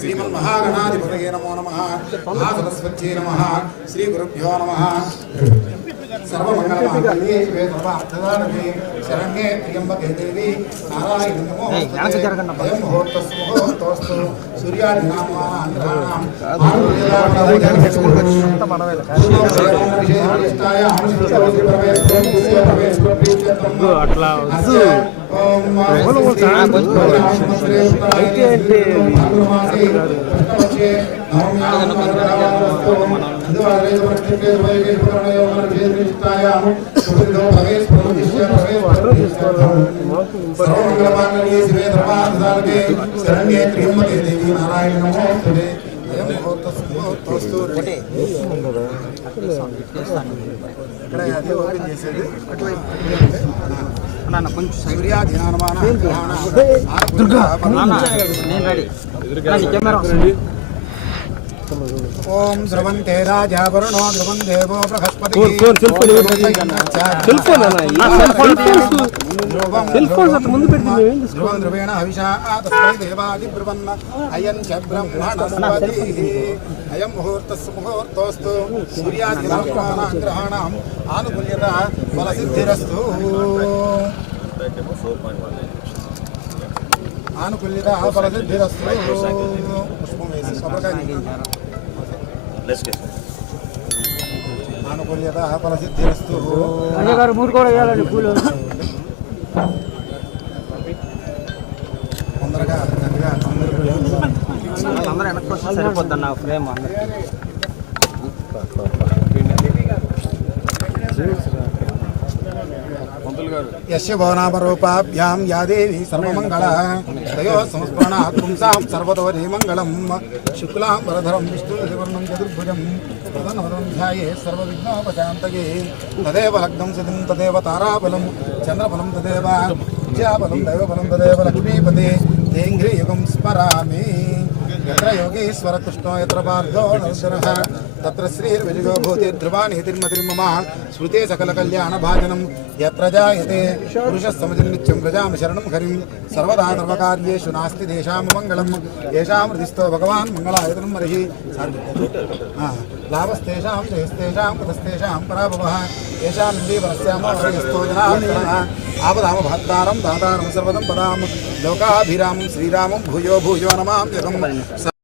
శ్రీమన్మహాగణాధిపతయే నమో నమ. మహాసరస్వత్యై నమ. శ్రీ గురుభ్యో నమ. సర్వార్థదానకే శరణ్యే త్ర్యంబకే దేవి నారాయణి నమోస్తుతే అయం ముహూర్తస్సు? ముహూర్తోస్తు. సూర్యాదినామాంధ్రాణాం అట్లా అయితే అంటే సర్వమంగళమాంగళ్యే శివే ధర్మార్థదానకే శరణ్యే త్ర్యంబకే దేవి నారాయణ నమోస్తుతే ఓం ద్రవంతే రాజా వరుణో దేవో బృహస్పతి సెల్ ఫోన్ అన్న ఈ సెల్ ఫోన్ సెల్ ఫోన్ అట్లా ముందు పెడితే మేము ఏం ధ్రువం ధ్రువేణ హవిషా తస్మై దేవాది బ్రువన్న అయం చ బ్రహ్మణస్పతి అయం ముహూర్తస్సు ముహూర్తోస్తు. ఆనుకూల్యత బలసిద్ధిరస్తు ఆనుకూల్యత బలసిద్ధిరస్తు పుష్పం వేసి కొబ్బరికాయ ఆనుకూల్యత ఫలసిద్ధిరస్తు. అయ్య గారు మూడు కూడా వేయాలండి పూలు. తొందరగా తొందరగా తొందరగా అందరూ వెనక్కి వస్తే సరిపోద్దన్న ఫ్రేమ్ అందరూ यस्य भवनामरूपाभ्यां या देवी सर्वमङ्गलः तयोः संस्मरणात् पुंसां सर्वतोरे मङ्गलं शुक्लां वरधरं विष्णुवर्णं चतुर्भुजं तदनवदं ध्याये सर्वविघ्नोपशान्तये तदेव लग्नं सतिं तदेव ताराबलं चन्द्रबलं तदेव विद्याबलं दैवबलं तदेव लक्ष्मीपते तेङ्घ्रियुगं स्मरामि योगीश्वर कृष्णो यत्र पार्थो नरसिंहः तत्र श्रीर्विजयो भूति ध्रुवाणि हितिर्मतिर्मम श्रुते सकलकल्याणभाजनं यत्र जायते पुरुषः समतिर्नित्यं व्रजामि शरणं हरिं सर्वदा सर्वकार्येषु नास्ति तेषां मङ्गलं येषां हृदिस्थो भगवान् मङ्गलायतनं हरिः हा, लाभस्तेषां जयस्तेषां कृतस्तेषां पराभवः येषां निन्दीवरस्यामो जनाः आपदामभद्दारं दातारं सर्वदं पदां लोकाभिरामं श्रीरामं भूयो भूयो नमाम्यहम्